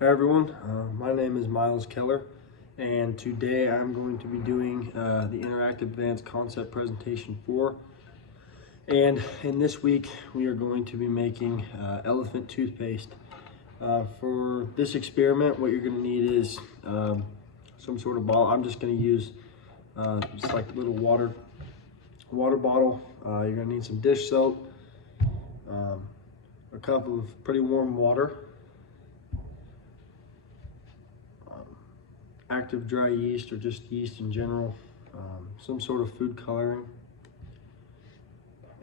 Hi everyone, my name is Miles Keller, and today I'm going to be doing the Interactive Advanced Concept Presentation 4. And in this week, we are going to be making elephant toothpaste. For this experiment, what you're going to need is some sort of bottle. I'm just going to use just like a little water bottle. You're going to need some dish soap, a cup of pretty warm water, active dry yeast or just yeast in general, some sort of food coloring,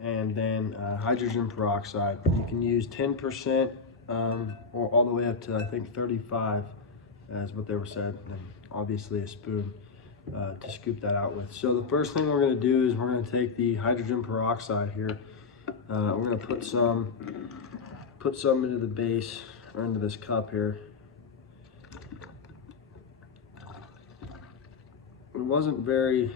and then hydrogen peroxide. You can use 10% or all the way up to I think 35 is what they were said, and obviously a spoon to scoop that out with. So the first thing we're going to do is we're going to take the hydrogen peroxide here. We're going to put some into the base or into this cup here. It wasn't very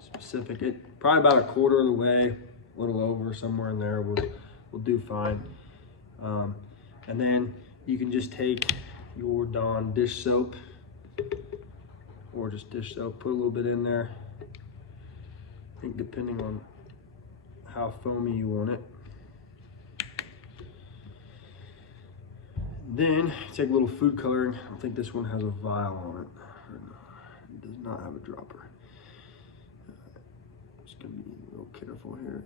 specific. It probably about a quarter of the way, a little over, somewhere in there. We'll do fine. And then you can just take your Dawn dish soap, or just dish soap. Put a little bit in there. I think depending on how foamy you want it. Then take a little food coloring. I think this one has a vial on it. It does not have a dropper. Just gonna be real careful here.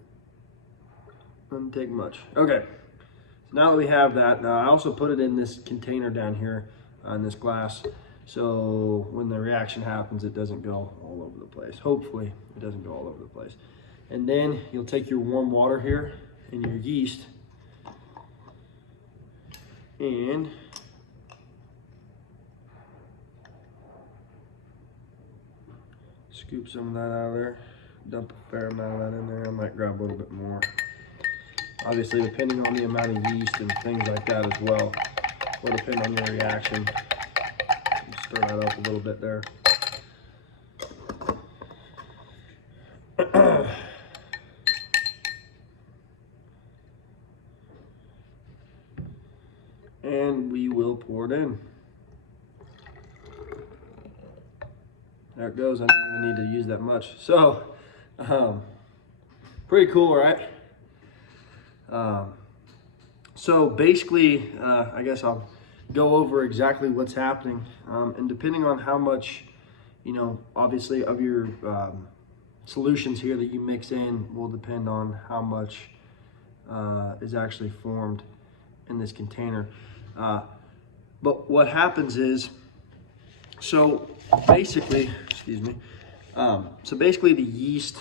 Doesn't take much. Okay, so now that we have that, I also put it in this container down here in this glass, so when the reaction happens, it doesn't go all over the place. Hopefully, it doesn't go all over the place. And then you'll take your warm water here and your yeast, and scoop some of that out of there. Dump a fair amount of that in there. I might grab a little bit more. Obviously, depending on the amount of yeast and things like that as well, will depend on your reaction. Stir that up a little bit there. And we will pour it in. There it goes. I didn't even need to use that much. So, pretty cool, right? So basically, I guess I'll go over exactly what's happening. And depending on how much, obviously of your solutions here that you mix in will depend on how much is actually formed in this container. But what happens is, so basically the yeast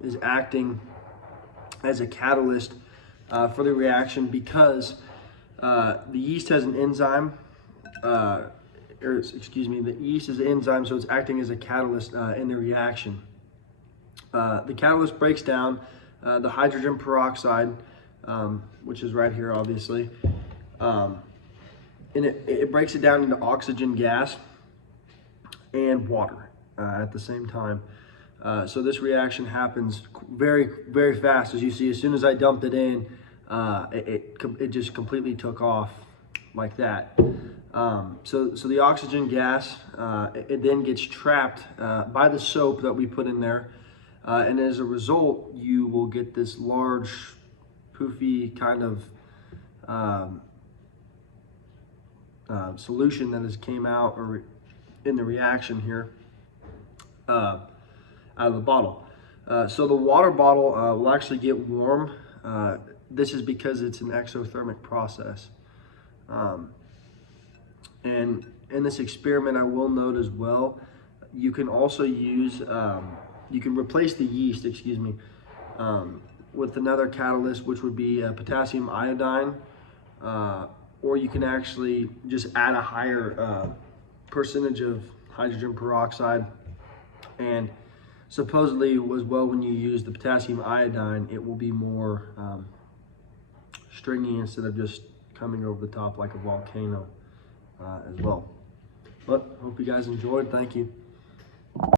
is acting as a catalyst for the reaction, because the yeast has an enzyme, the yeast is an enzyme, so it's acting as a catalyst in the reaction. The catalyst breaks down the hydrogen peroxide, which is right here, obviously, and it breaks it down into oxygen gas and water at the same time. So this reaction happens very, very fast. As you see, as soon as I dumped it in, it just completely took off like that. So the oxygen gas, it then gets trapped by the soap that we put in there. And as a result, you will get this large, poofy kind of solution that has came out or in the reaction here out of the bottle. So the water bottle will actually get warm. This is because it's an exothermic process. And in this experiment, I will note as well, you can also use, you can replace the yeast, with another catalyst, which would be potassium iodine, or you can actually just add a higher percentage of hydrogen peroxide. And supposedly as well, when you use the potassium iodine, it will be more stringy instead of just coming over the top like a volcano as well. But hope you guys enjoyed. Thank you.